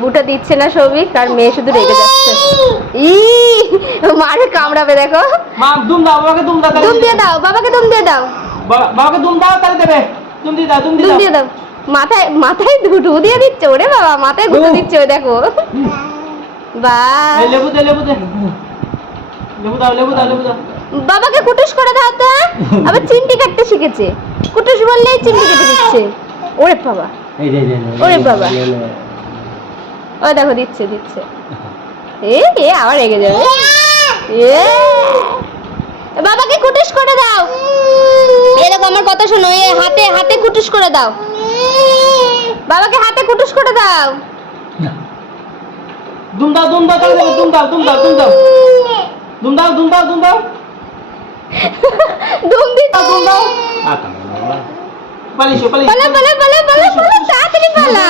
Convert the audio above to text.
বুটা দিচ্ছে না সৌভিক, আর মেয়ে শুধু রেগে যাচ্ছে। ই মারে কামড়াবে দেখো। মা দুম দাও, বাবাকে দুম দাও, দুম দিয়ে দাও, বাবাকে দুম দিয়ে দাও, বাবাকে দুম দাও তাহলে দেবে। দুম দিয়ে দাও, দুম দুম দিয়ে দাও। মাথায় মাথায় দুটো দিয়ে দিচ্ছে, ওরে বাবা মাথায় গুঁতো দিচ্ছে ওই দেখো। বাহ, এই লেবু দে, লেবু দে, লেবু দাও, লেবু দাও, লেবু দাও। বাবাকে কুটুস করে দাও তো। আবার চিমটি কাটতে শিখেছে, কুটুস বললেই চিমটি কেটে দিচ্ছে। ওরে বাবা, এই দে, ওরে বাবা, ওই দেখো দিচ্ছে দিচ্ছে। এ আবার রেগে যাবে। এ বাবাকে কুটুস করে দাও। এই দেখো আমার কথা শোনো, এই হাতে হাতে কুটুস করে দাও, বাবাকে হাতে কুটুস করে দাও। দুম দাও, দুম দাও তাহলে দেবে। দুম দাও, দুম দাও, দুম দাও, দুম দাও, দুম দাও, দুম দাও, দুম দিচ্ছে। দুম দাও। পালিশো, পালিশো, পালা পালা পালা পালা পালা, তাড়াতাড়ি পালা।